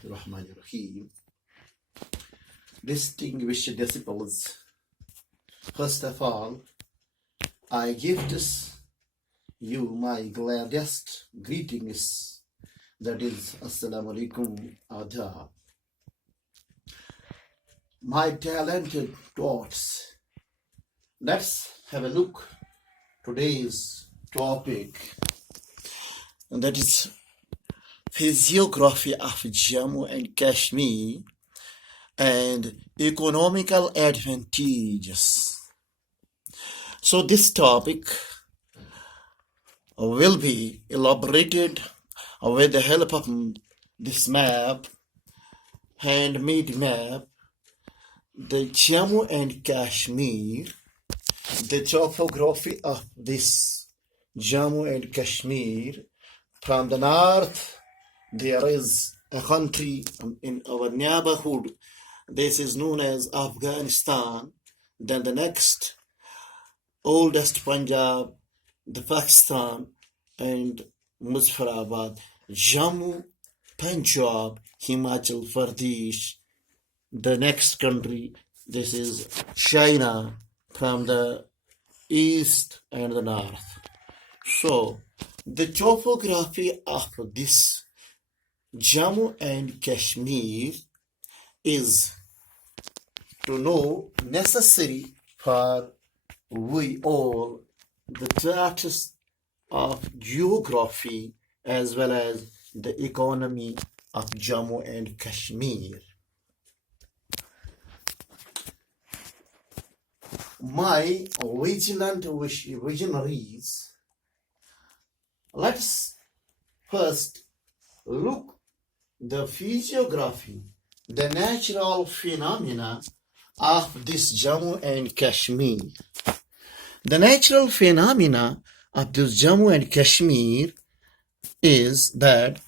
Bismillahirrahmanirrahim. Distinguished disciples, first of all, I give to you my gladest greetings, that is, Assalamu alaikum, Adab. My talented thoughts, let's have a look today's topic, and that is Physiography of Jammu and Kashmir and Economical Advantages. So this topic will be elaborated with the help of this map, handmade map, the Jammu and Kashmir, the topography of this Jammu and Kashmir. From the north, there is a country in our neighborhood. This is known as Afghanistan. Then the next oldest Punjab, the Pakistan, and Muzaffarabad, Jammu, Punjab, Himachal Pradesh. The next country, this is China, from the east and the north. So the topography of this Jammu and Kashmir is to know necessary for we all the charts of geography as well as the economy of Jammu and Kashmir. My vigilant visionaries, let's first look the physiography, the natural phenomena of this Jammu and Kashmir. The natural phenomena of this Jammu and Kashmir is that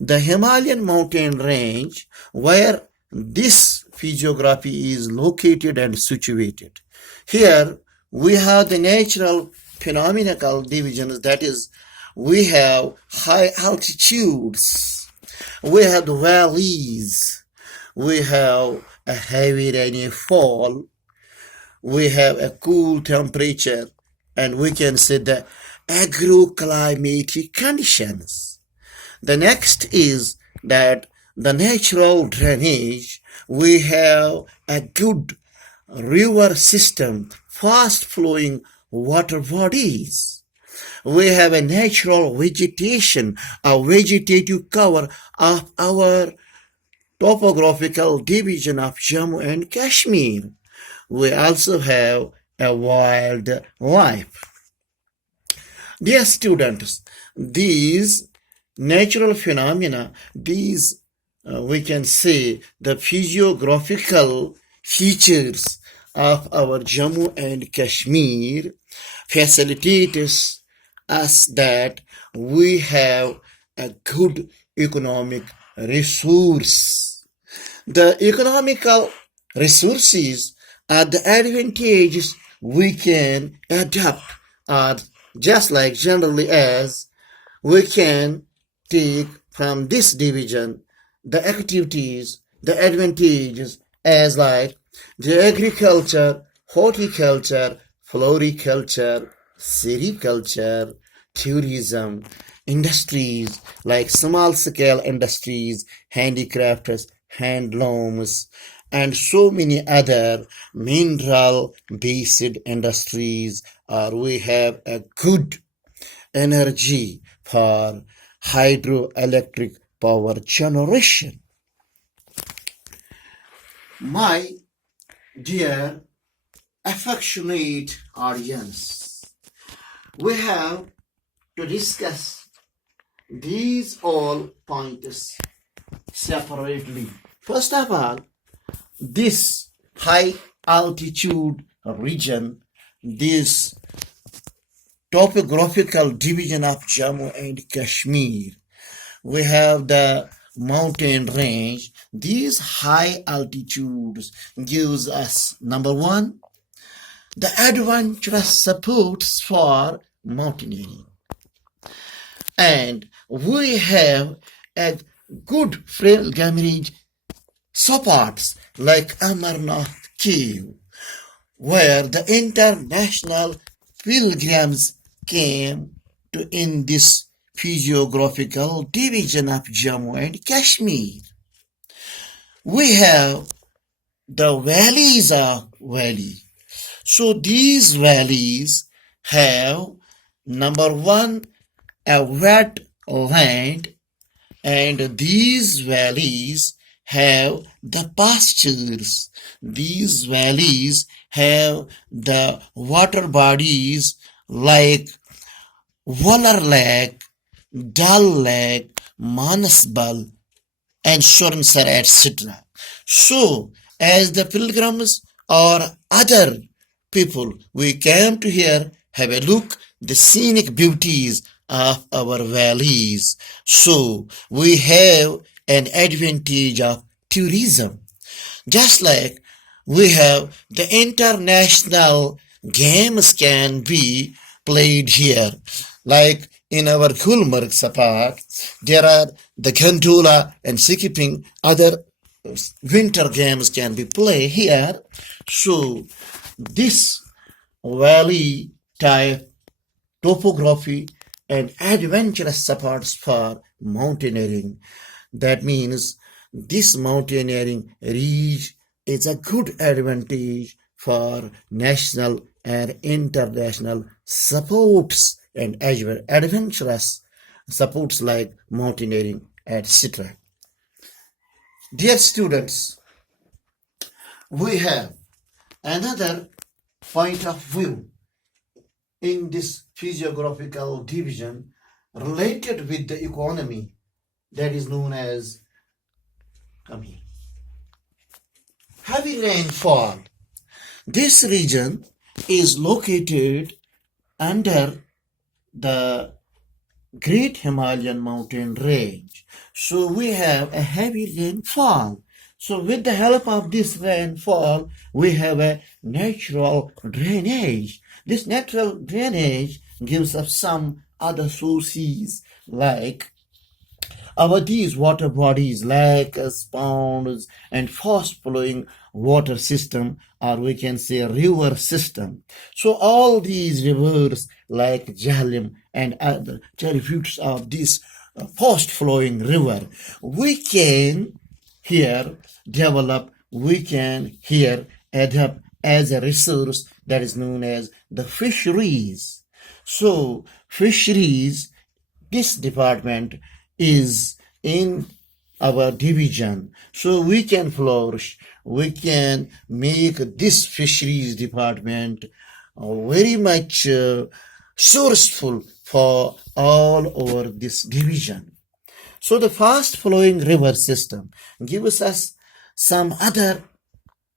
the Himalayan mountain range where this physiography is located and situated. Here we have the natural phenomenological divisions, that is, we have high altitudes, we have the valleys, we have a heavy rainfall, we have a cool temperature, and we can say the agroclimatic conditions. The next is that the natural drainage, we have a good river system, fast flowing water bodies. We have a natural vegetation, a vegetative cover of our topographical division of Jammu and Kashmir. We also have a wildlife. Dear students, these natural phenomena, these we can say the physiographical features of our Jammu and Kashmir facilitates us that we have a good economic resource. The economical resources are the advantages we can adapt, or just like generally as we can take from this division the activities, the advantages as like the agriculture, horticulture, floriculture, sericulture, tourism, industries like small scale industries, handicrafts, handlooms, and so many other mineral based industries, or we have a good energy for hydroelectric power generation. My dear affectionate audience, we have to discuss these all points separately. First of all, this high altitude region, this topographical division of Jammu and Kashmir, we have the mountain range. These high altitudes gives us, number one, the advantageous supports for mountaineering. And we have a good pilgrimage spots like Amarnath Cave, where the international pilgrims came to in this physiographical division of Jammu and Kashmir. We have the valleys of valley. So these valleys have number one a wet land, and these valleys have the pastures. These valleys have the water bodies like Waller Lake, Dal Lake, Manasbal, and Suransar, etc. So, as the pilgrims or other people, we came to here have a look the scenic beauties of our valleys. So, we have an advantage of tourism. Just like we have the international games can be played here. Like in our Gulmarg Park, there are the gondola and skipping other winter games can be played here. So this valley type topography and adventurous supports for mountaineering. That means this mountaineering ridge is a good advantage for national and international supports and adventurous supports like mountaineering, etc. Dear students, we have another point of view in this physiographical division related with the economy that is known as heavy rainfall. This region is located under the Great Himalayan mountain range. So we have a heavy rainfall. So with the help of this rainfall, we have a natural drainage. This natural drainage gives us some other sources like these water bodies, lakes, ponds, and fast-flowing water system, or we can say river system. So all these rivers like Jhelum and other tributaries of this fast-flowing river, we can here develop, we can here adapt as a resource that is known as the fisheries. So fisheries, this department is in our division. So we can flourish, we can make this fisheries department very much sourceful for all over this division. So the fast flowing river system gives us some other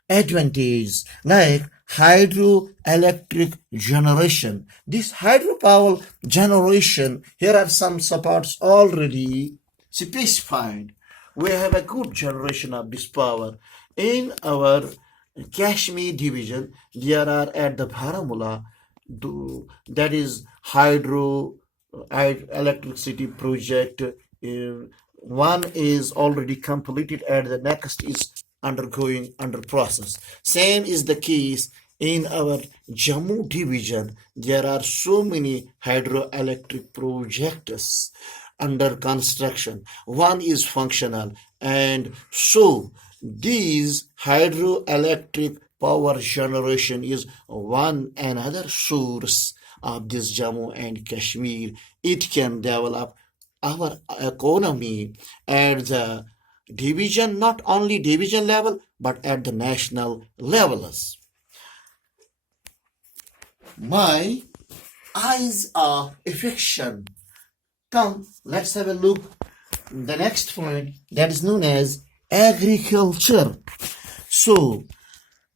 advantages like hydroelectric generation. This hydropower generation, here are some supports already specified. We have a good generation of this power. In our Kashmir division, there are at the Baramulla, that is hydro electricity project. One is already completed and the next is under process. Same is the case in our Jammu division. There are so many hydroelectric projects under construction. One is functional, and so these hydroelectric power generation is one another source of this Jammu and Kashmir. It can develop our economy at the division, not only division level, but at the national levels. My eyes of affection. Come, let's have a look. The next point that is known as agriculture. So,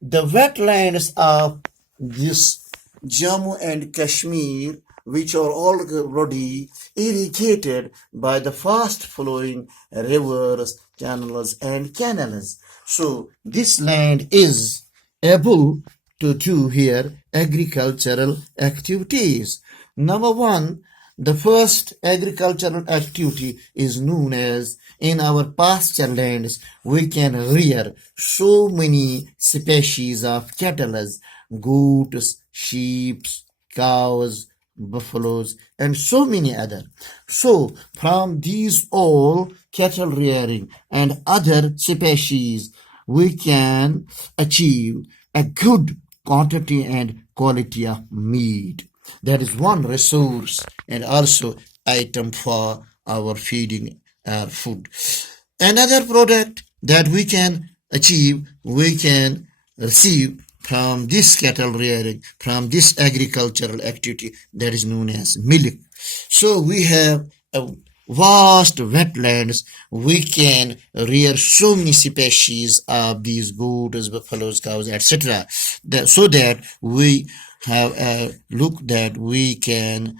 the wetlands of this Jammu and Kashmir, which are already irrigated by the fast flowing rivers, canals, and canals. So this land is able to do here agricultural activities. Number one, The first agricultural activity is known as in our pasture lands we can rear so many species of cattle as goats, sheep, cows, buffaloes, and so many other. So from these all cattle rearing and other species, we can achieve a good quantity and quality of meat. That is one resource and also item for our feeding our food. Another product that we can achieve, we can receive from this cattle rearing, from this agricultural activity that is known as milk. So we have a vast wetlands. We can rear so many species of these goats, buffaloes, cows, etc. So that we have a look that we can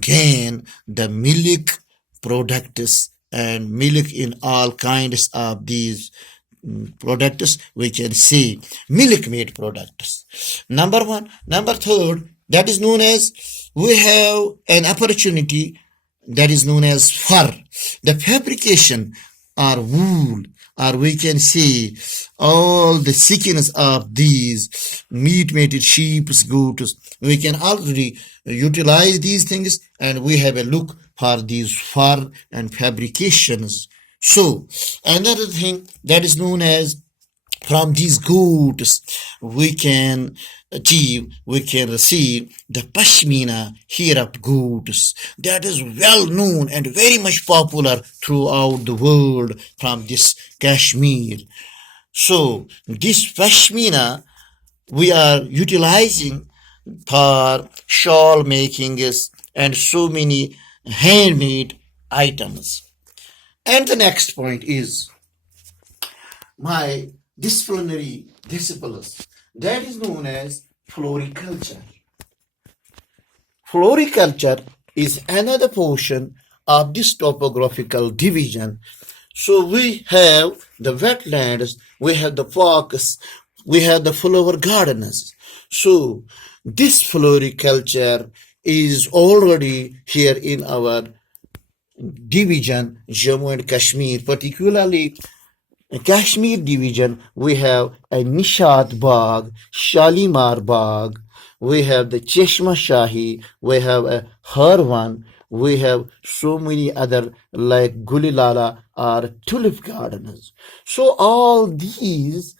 gain the milk products and milk in all kinds of these products. We can see milk meat products. Number one. Number third, that is known as we have an opportunity that is known as fur. The fabrication or wool, or we can say all the skins of these meat-mated sheep, goats. We can already utilize these things, and we have a look for these fur and fabrications. So another thing that is known as from these goods we can receive the pashmina hair of goods that is well known and very much popular throughout the world from this Kashmir. So this pashmina we are utilizing for shawl making and so many handmade items. And the next point is my disciplinary disciplines that is known as floriculture. Floriculture is another portion of this topographical division. So we have the wetlands, we have the parks, we have the flower gardens. So this floriculture is already here in our division, Jammu and Kashmir, particularly Kashmir division. We have a Nishat Bagh, Shalimar Bagh, we have the Cheshma Shahi, we have a Harvan, we have so many other like Gulilala or tulip gardens. So all these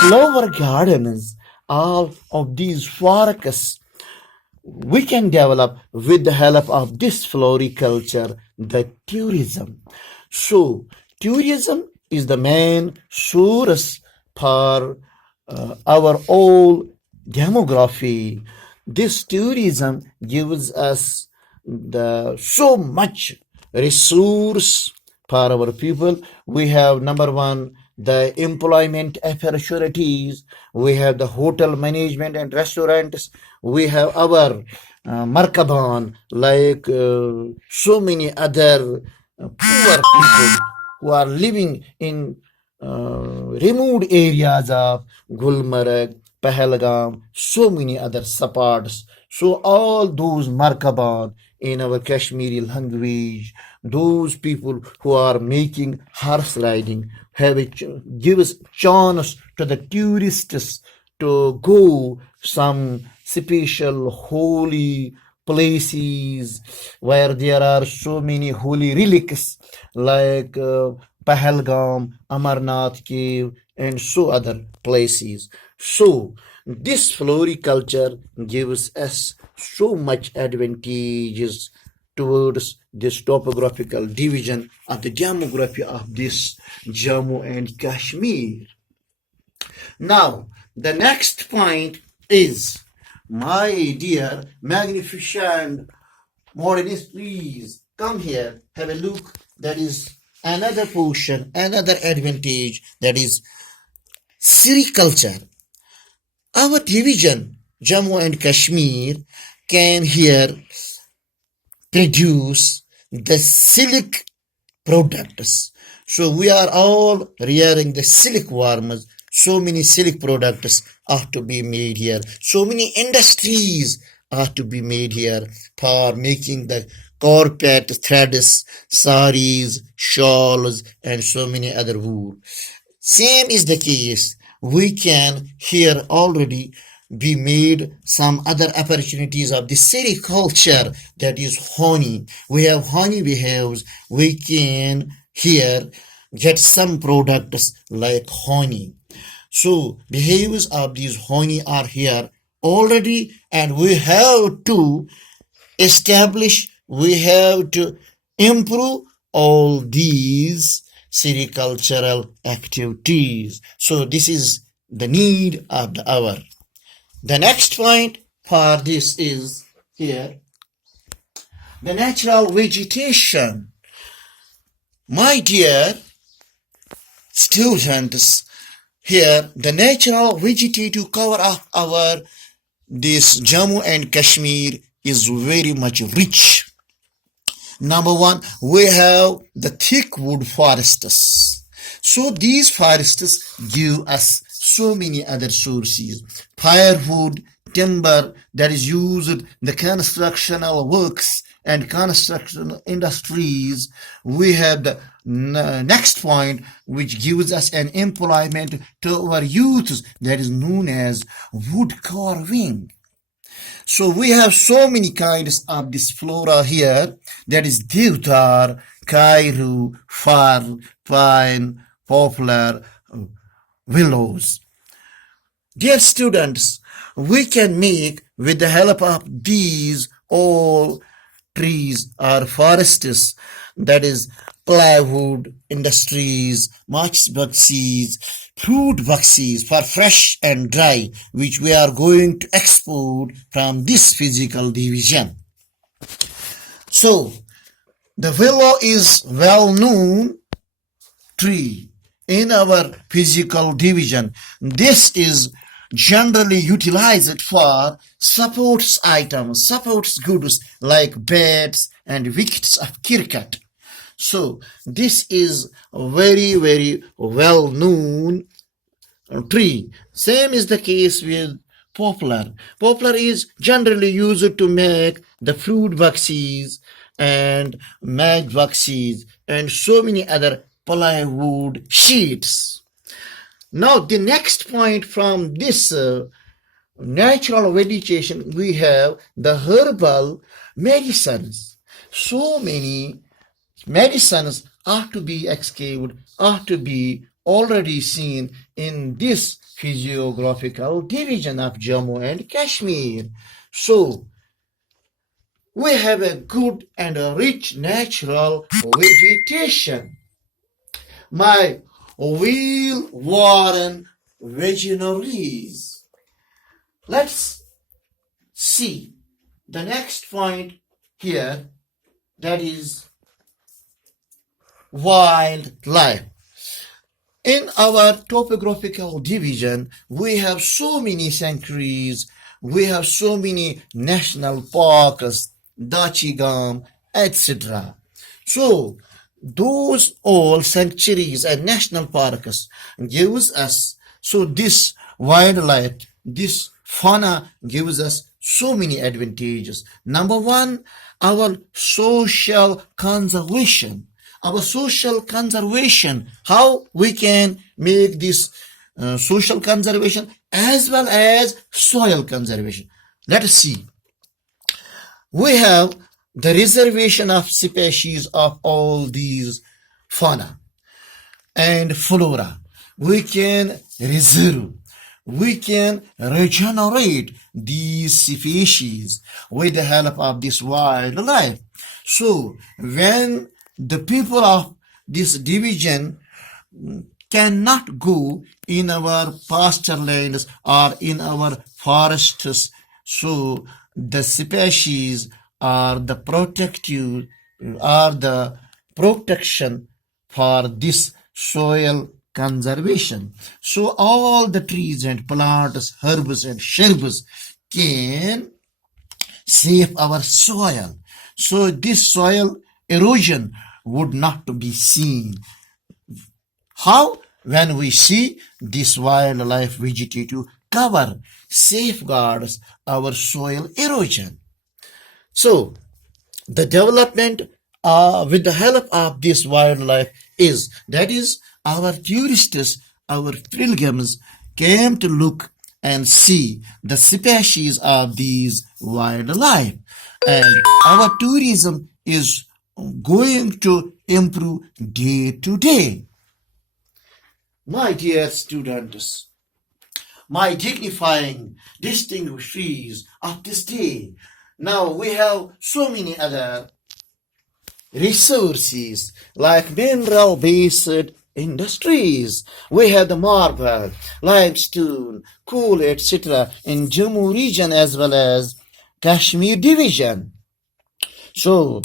flower gardens, all of these forests we can develop with the help of this floriculture, the tourism. So tourism is the main source for our all demography. This tourism gives us the so much resource for our people. We have number one the employment opportunities. We have the hotel management and restaurants. We have our markaban like so many other poor people who are living in remote areas of Gulmarg, Pahalgam, so many other spots. So all those markaban in our Kashmiri language, those people who are making horse riding have gives chance to the tourists to go some special holy places where there are so many holy relics like Pahalgam, Amarnath cave, and so other places. So this floriculture gives us so much advantages towards this topographical division of the demography of this Jammu and Kashmir. Now, the next point is, my dear magnificent modernists, please come here, have a look. That is another portion, another advantage, that is sericulture. Our division, Jammu and Kashmir, can here produce the silk products. So we are all rearing the silk worms. So many silk products are to be made here. So many industries are to be made here for making the carpet, threads, saris, shawls, and so many other wool. Same is the case. We can here already be made some other opportunities of the sericulture, that is honey. We have honey beehives. We can here get some products like honey. So behaviors of these honey are here already, and we have to establish, we have to improve all these sericultural activities. So this is the need of the hour. The next point for this is here the natural vegetation. My dear students, here the natural vegetative cover of our this Jammu and Kashmir is very much rich. Number one, we have the thick wood forests. So these forests give us so many other sources. Firewood, timber that is used in the constructional works and construction industries. We have the next point, which gives us an employment to our youth, that is known as wood carving. So we have so many kinds of this flora here, that is deodar, kairu, fir, pine, poplar, willows. Dear students, we can make, with the help of these all trees or forests, that is plywood industries, match boxes, fruit boxes for fresh and dry, which we are going to export from this physical division. So the willow is well known tree in our physical division. This is generally utilized for supports items, supports goods like bats and wickets of cricket. So this is a very, very well known tree. Same is the case with poplar. Poplar is generally used to make the fruit boxes and match boxes and so many other plywood sheets. Now the next point from this natural vegetation, we have the herbal medicines. So many medicines are to be excavated, are to be already seen in this physiographical division of Jammu and Kashmir. So we have a good and a rich natural vegetation. My wheel-worn vegenaries. Let's see the next point here, that is wildlife. In our topographical division, we have so many sanctuaries, we have so many national parks, Dachigam, etc. So those all sanctuaries and national parks gives us, so this wildlife, this fauna gives us so many advantages. Number one, our social conservation. Our social conservation, how we can make this social conservation as well as soil conservation. Let us see. We have the reservation of species of all these fauna and flora. We can reserve, we can regenerate these species with the help of this wildlife. So when the people of this division cannot go in our pasture lands or in our forests, so the species are the protective, are the protection for this soil conservation. So all the trees and plants, herbs and shrubs can save our soil. So this soil erosion would not be seen. How? When we see this wildlife vegetative cover, safeguards our soil erosion. So, the development with the help of this wildlife is that is our tourists, our pilgrims came to look and see the species of these wildlife, and our tourism is going to improve day to day. My dear students, my dignifying distinguished trees of this day, now we have so many other resources like mineral-based industries. We have the marble, limestone, coal, etc. in Jammu region as well as Kashmir division. So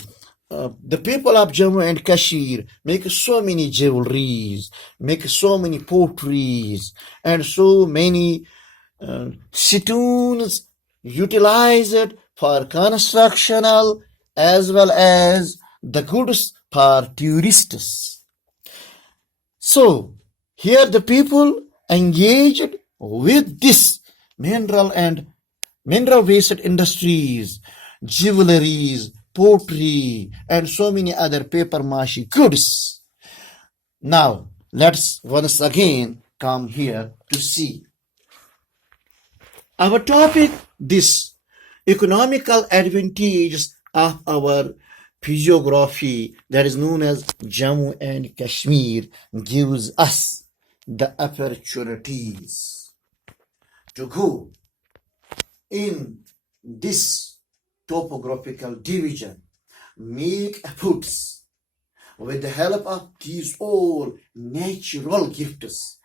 the people of Jammu and Kashmir make so many jewelries, make so many potteries, and so many stones utilized for constructional as well as the goods for tourists. So here the people engaged with this mineral-based industries, jewelries, pottery, and so many other paper mache goods. Now let's once again come here to see our topic, this economical advantages of our physiography that is known as Jammu and Kashmir gives us the opportunities to go in this topographical division, make efforts with the help of these all natural gifts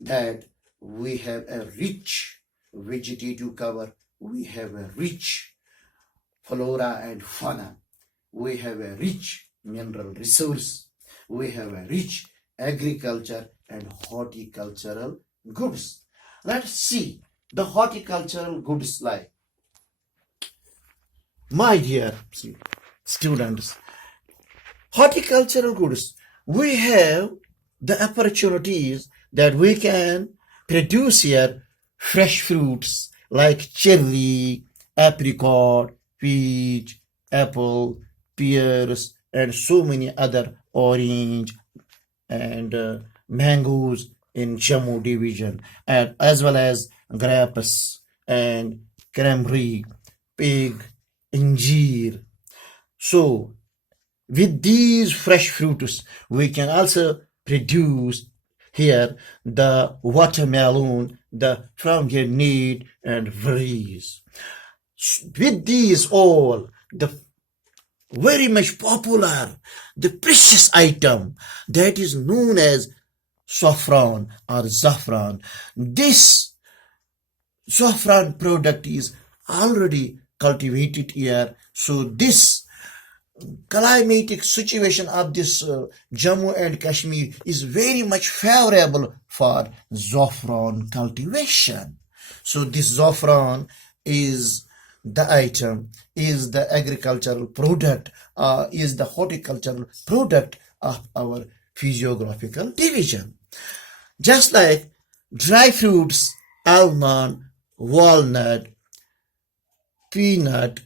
that we have a rich vegetative cover, we have a rich flora and fauna, we have a rich mineral resource, we have a rich agriculture and horticultural goods. Let's see the horticultural goods like. My dear students, horticultural goods, we have the opportunities that we can produce here fresh fruits like cherry, apricot, peach, apple, pears, and so many other orange and mangoes in Jammu division, and as well as grapes and cranberry, pig, injir. So with these fresh fruits, we can also produce here the watermelon, the pomegranate, and berries. With these all, the very much popular, the precious item that is known as saffron or saffron. This saffron product is already cultivated here. So this climatic situation of this Jammu and Kashmir is very much favorable for saffron cultivation. So this saffron is the item, is the agricultural product, is the horticultural product of our physiographical division. Just like dry fruits, almond, walnut, peanut,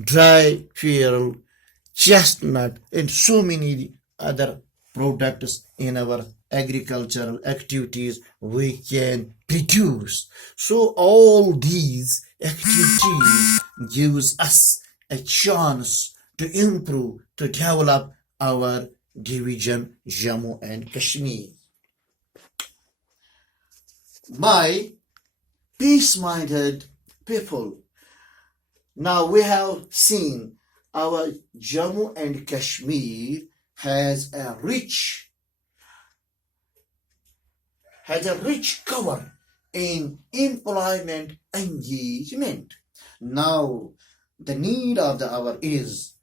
dry pearl, chestnut, and so many other products in our agricultural activities we can produce. So all these activities gives us a chance to improve, to develop our division Jammu and Kashmir. My peace-minded people, now we have seen our Jammu and Kashmir has a rich cover in employment engagement. Now the need of the hour is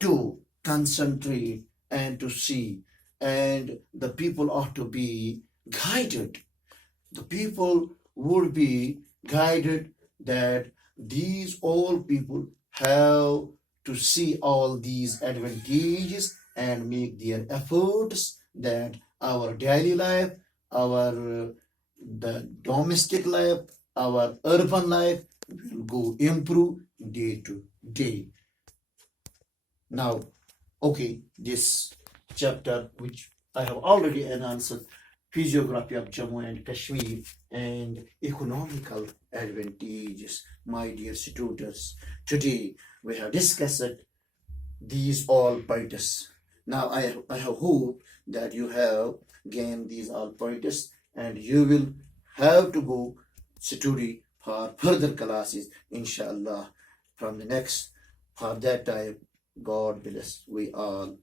to concentrate and to see, and the people ought to be guided. The people would be guided that these all people have to see all these advantages and make their efforts that our daily life, our the domestic life, our urban life will go improve day to day. Now, okay, this chapter which I have already announced, Physiography of Jammu and Kashmir and Economical Advantages. My dear students, today we have discussed these all pointers. Now I have hope that you have gained these all pointers and you will have to go study for further classes, inshallah, from the next. For that time, God bless we all.